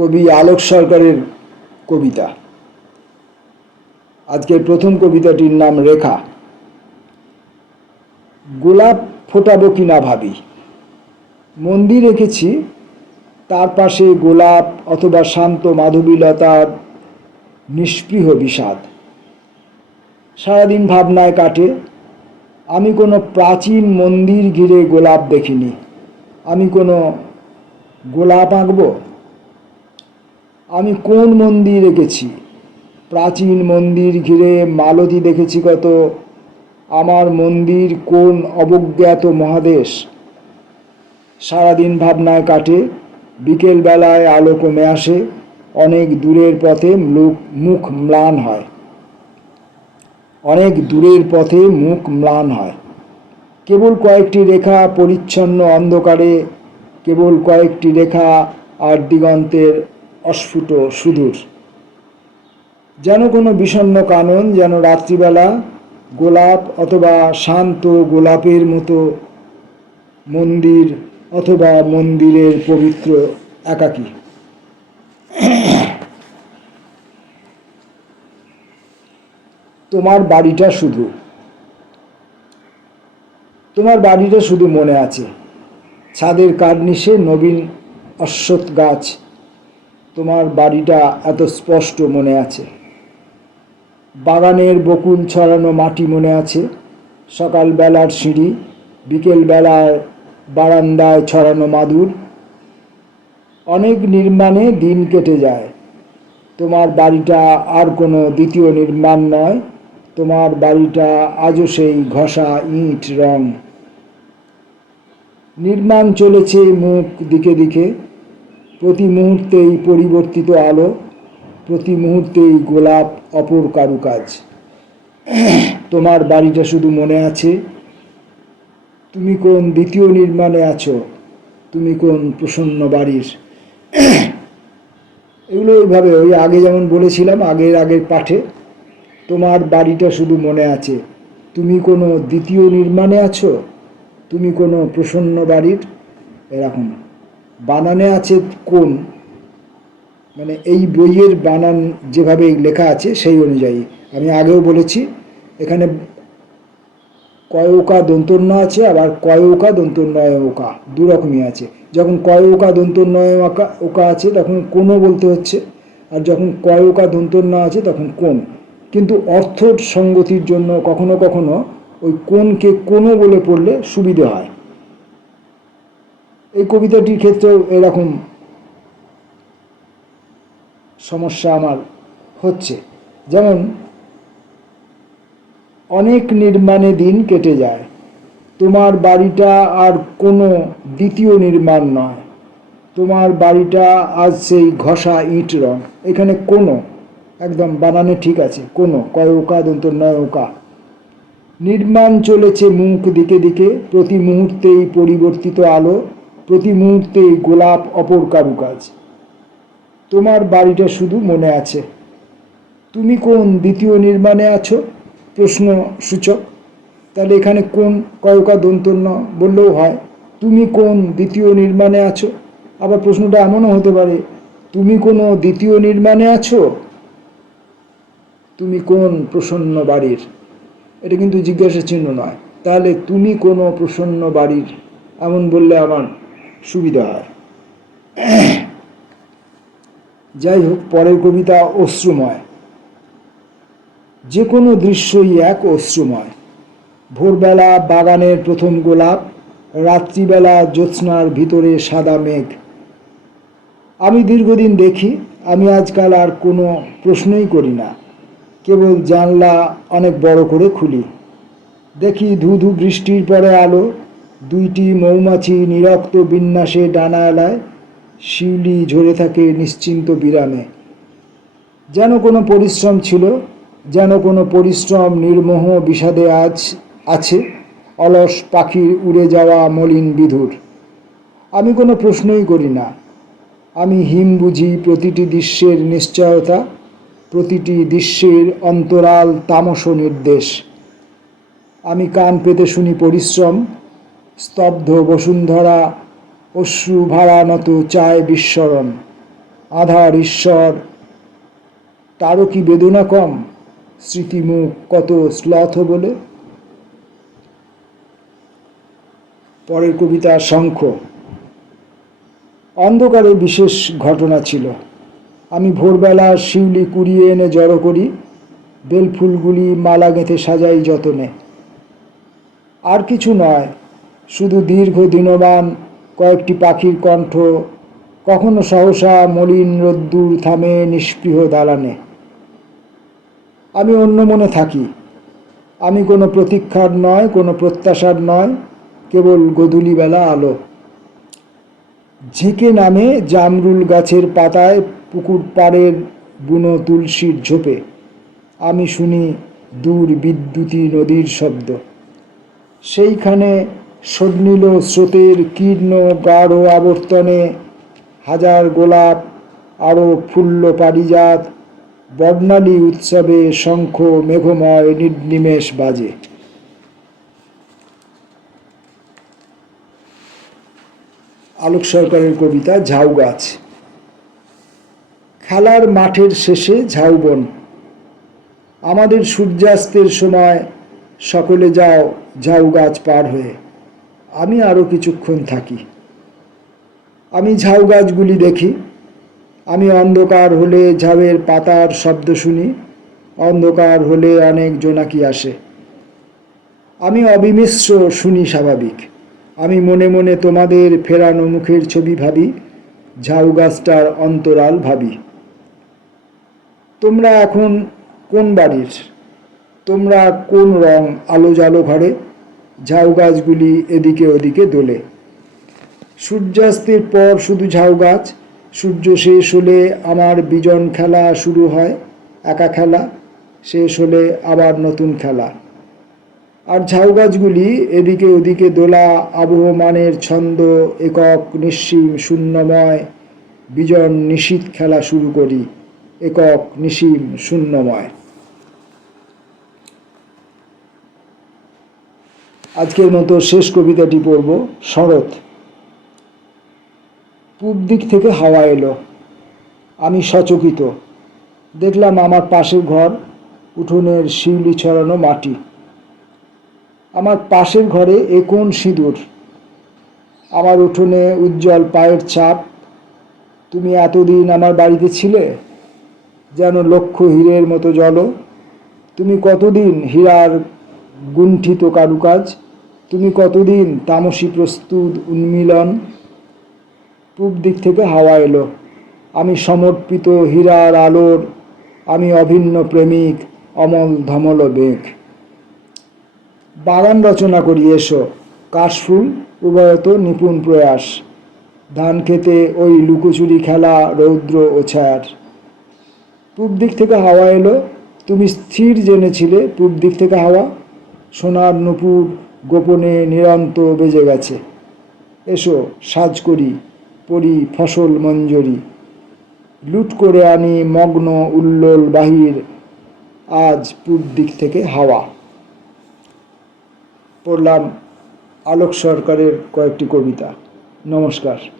কবি আলোক সরকারের কবিতা। আজকের প্রথম কবিতাটির নাম রেখা। গোলাপ ফোটাবো কিনা ভাবি, মন্দির রেখেছি তার পাশে গোলাপ অথবা শান্ত মাধবীলতার নিষ্পৃহ বিষাদ। সারাদিন ভাবনায় কাটে। আমি কোনো প্রাচীন মন্দির ঘিরে গোলাপ দেখিনি। আমি কোনো গোলাপ আঁকব? আমি কোন মন্দির রেখেছি? প্রাচীন মন্দির ঘিরে মালতী দেখেছি কত। আমার মন্দির কোন অবজ্ঞাত মহাদেশ? সারাদিন ভাবনায় কাটে। বিকেলবেলায় আলো কমে আসে। অনেক দূরের পথে মুখ ম্লান হয়। অনেক দূরের পথে মুখ ম্লান হয়। কেবল কয়েকটি রেখা পরিচ্ছন্ন অন্ধকারে, কেবল কয়েকটি রেখা আর দিগন্তের অস্ফুট সুদূর। যেন কোনো বিষণ্ণ কানন, যেন রাত্রিবেলা গোলাপ অথবা শান্ত গোলাপের মতো মন্দির অথবা মন্দিরের পবিত্র একাকী। তোমার বাড়িটা শুধু মনে আছে। ছাদের কার্নিশে নবীন অশ্বত্থ গাছ। তোমার বাড়িটা এত স্পষ্ট মনে আছে। বাগানের বকুল ছড়ানো মাটি মনে আছে। সকালবেলার সিঁড়ি, বিকেলবেলার বারান্দায় ছড়ানো মাদুর। অনেক নির্মাণে দিন কেটে যায়। তোমার বাড়িটা আর কোনো দ্বিতীয় নির্মাণ নয়। তোমার বাড়িটা আজও সেই ঘষা ইট রং। নির্মাণ চলেছে মুখ দিকে দিকে। প্রতি মুহূর্তেই পরিবর্তিত আলো, প্রতি মুহূর্তেই গোলাপ অপর কারুকাজ। তোমার বাড়িটা শুধু মনে আছে। তুমি কোন দ্বিতীয় নির্মাণে আছো? তুমি কোন প্রসন্ন বাড়ির? এগুলো ওইভাবে ওই আগে যেমন বলেছিলাম আগের পাঠে, তোমার বাড়িটা শুধু মনে আছে। তুমি কোনো দ্বিতীয় নির্মাণে আছো? তুমি কোনো প্রসন্ন বাড়ির? এরকম বানানে আছে কোন, মানে এই বইয়ের বানান যেভাবে লেখা আছে সেই অনুযায়ী। আমি আগেও বলেছি এখানে কয়ওকা দন্তন্য আছে, আবার কয়ওকা দন্তন্বয় ওকা দু রকমই আছে। যখন কয়ওকা দন্তন্বয় ওকা আছে তখন কোনো বলতে হচ্ছে, আর যখন কয়ওকা দন্তন্য আছে তখন কোন। কিন্তু অর্থ সঙ্গতির জন্য কখনো কখনো ওই কোনকে কোনো বলে পড়লে সুবিধে হয়। এই কবিতাটির ক্ষেত্রেও এরকম সমস্যা আমার হচ্ছে। যেমন অনেক নির্মাণে দিন কেটে যায়। তোমার বাড়িটা আর কোনো দ্বিতীয় নির্মাণ নয়। তোমার বাড়িটা আজ সেই ঘষা ইট রং। এখানে কোনো একদম বানানে ঠিক আছে। কোনো কয়ওকা দন্তন্বয় ওকা। নির্মাণ চলেছে মুখ দিকে দিকে। প্রতি মুহূর্তেই পরিবর্তিত আলো, প্রতি মুহূর্তেই গোলাপ অপর কারুকাজ। তোমার বাড়িটা শুধু মনে আছে। তুমি কোন দ্বিতীয় নির্মাণে আছো? প্রশ্ন সূচক। তাহলে এখানে কোন কয়ওকা দন্তন্য বললেও হয়। তুমি কোন দ্বিতীয় নির্মাণে আছো? আবার প্রশ্নটা এমনও হতে পারে, তুমি কোনো দ্বিতীয় নির্মাণে আছো? তুমি কোন প্রসন্ন বাড়ির? এটা কিন্তু জিজ্ঞাসা চিহ্ন নয়। তাহলে তুমি কোনো প্রসন্ন বাড়ির এমন বললে আমার সুবিধা হয়। যাই হোক, পরের কবিতা অশ্রুময়। যে কোনো দৃশ্যই এক অশ্রুময়। ভোরবেলা বাগানের প্রথম গোলাপ, রাত্রিবেলা জ্যোৎস্নার ভিতরে সাদা মেঘ। আমি দীর্ঘদিন দেখি। আমি আজকাল আর কোনো প্রশ্নই করি না। কেবল জানলা অনেক বড় করে খুলি। দেখি ধু ধু বৃষ্টির পরে আলো। দুইটি মৌমাছি নিরক্ত বিন্যাসে ডানা এলায়। শিউলি ঝরে থাকে নিশ্চিন্ত বিরামে। যেন কোনো পরিশ্রম ছিল, যেন কোনো পরিশ্রম নির্মোহ বিষাদে আজ আছে। অলস পাখির উড়ে যাওয়া মলিন বিধুর। আমি কোনো প্রশ্নই করি না। আমি হিম বুঝি প্রতিটি দৃশ্যের নিশ্চয়তা, প্রতিটি দৃশ্যের অন্তরাল তামস নির্দেশ। আমি কান পেতে শুনি পরিশ্রম। স্তব্ধ বসুন্ধরা অশ্রু ভাড়া নত চায় বিস্মরণ। আধার ঈশ্বর, তারও কি বেদনা কম, স্মৃতিমুখ কত শ্লথ বলে। পরের কবিতা শঙ্খ। অন্ধকারে বিশেষ ঘটনা ছিল। আমি ভোরবেলা শিউলি কুড়িয়ে এনে জড়ো করি, বেলফুলগুলি মালা গেঁথে সাজাই যতনে। আর কিছু নয়, শুধু দীর্ঘ দিনবান কয়েকটি পাখির কণ্ঠ, কখনো সহসা মলিন রোদ্দুর থামে নিষ্পৃহ দালানে। আমি অন্য মনে থাকি। আমি কোনো প্রতীক্ষার নয়, কোনো প্রত্যাশার নয়, কেবল গোধূলিবেলা আলো। ঝেঁকে নামে জামরুল গাছের পাতায় পুকুর পাড়ের বুনো তুলসীর ঝোপে। আমি শুনি দূর বিদ্যুতী নদীর শব্দ। সেইখানে সন্নীল স্রোতের কীর্ণ গাঢ় আবর্তনে হাজার গোলাপ, আরও ফুল্ল পারিজাত, বর্ণালী উৎসবে শঙ্খ মেঘময় নির্নিমেষ বাজে। আলোক সরকারের কবিতা ঝাউ গাছ। খেলার মাঠের শেষে ঝাউবন। আমাদের সূর্যাস্তের সময় সকলে যাও ঝাউ গাছ পার হয়ে। আমি আরও কিছুক্ষণ থাকি। আমি ঝাউ গাছগুলি দেখি। আমি অন্ধকার হলে ঝাউয়ের পাতার শব্দ শুনি, অন্ধকার হলে অনেক জোনাকি আসে। আমি অবিমিশ্র শুনি স্বাভাবিক। আমি মনে মনে তোমাদের ফেরানো মুখের ছবি ভাবি, ঝাউ গাছটার অন্তরাল ভাবি। তোমরা এখন কোন বাড়ির, তোমরা কোন রং আলো জালো ঘরে, ঝাউ গাছগুলি এদিকে ওদিকে দোলে। সূর্যাস্তের পর শুধু ঝাউ গাছ, সূর্য শেষ হলে আমার বিজন খেলা শুরু হয়, একা খেলা, শেষ হলে আবার নতুন খেলা। আর ঝাউ গাছগুলি এদিকে ওদিকে দোলা আবহমানের ছন্দ, একক নিঃসীম শূন্যময়, বিজন নিশীথ খেলা শুরু করি, একক নিশীম শূন্যময়। আজকের মতো শেষ কবিতাটি পড়ব, শরৎ। পূব দিক থেকে হাওয়া এলো। আমি সচকিত। দেখলাম আমার পাশের ঘর, উঠোনের শিউলি ছড়ানো মাটি। আমার পাশের ঘরে এ কোন সিঁদুর, আমার উঠোনে উজ্জ্বল পায়ের ছাপ। তুমি এতদিন আমার বাড়িতে ছিলে, যেন লক্ষ হীরের মতো জলো। তুমি কতদিন হীরার গুণ্ঠিত কারুকাজ, তুমি কতদিন তামসী প্রস্তুত উন্মিলন। পূব দিক থেকে হাওয়া এলো। আমি সমর্পিত হীরার আলোর, আমি অভিন্ন প্রেমিক, অমল ধমল বেগ। বাগান রচনা করি এসো, কাশফুল উভয়ত নিপুণ প্রয়াস। ধান খেতে ওই লুকোচুরি খেলা রৌদ্র ও ছায়ার। পূব দিক থেকে হাওয়া এলো। তুমি স্থির জেনেছিলে পূব দিক থেকে হাওয়া, সোনার নুপুর গোপনে নিরন্ত বেজে গেছে। এসো সাজ করি, পড়ি ফসল মঞ্জরি, লুট করে আনি মগ্ন উল্লোল বাহির, আজ পূব দিক থেকে হাওয়া। পড়লাম আলোক সরকারের কয়েকটি কবিতা। নমস্কার।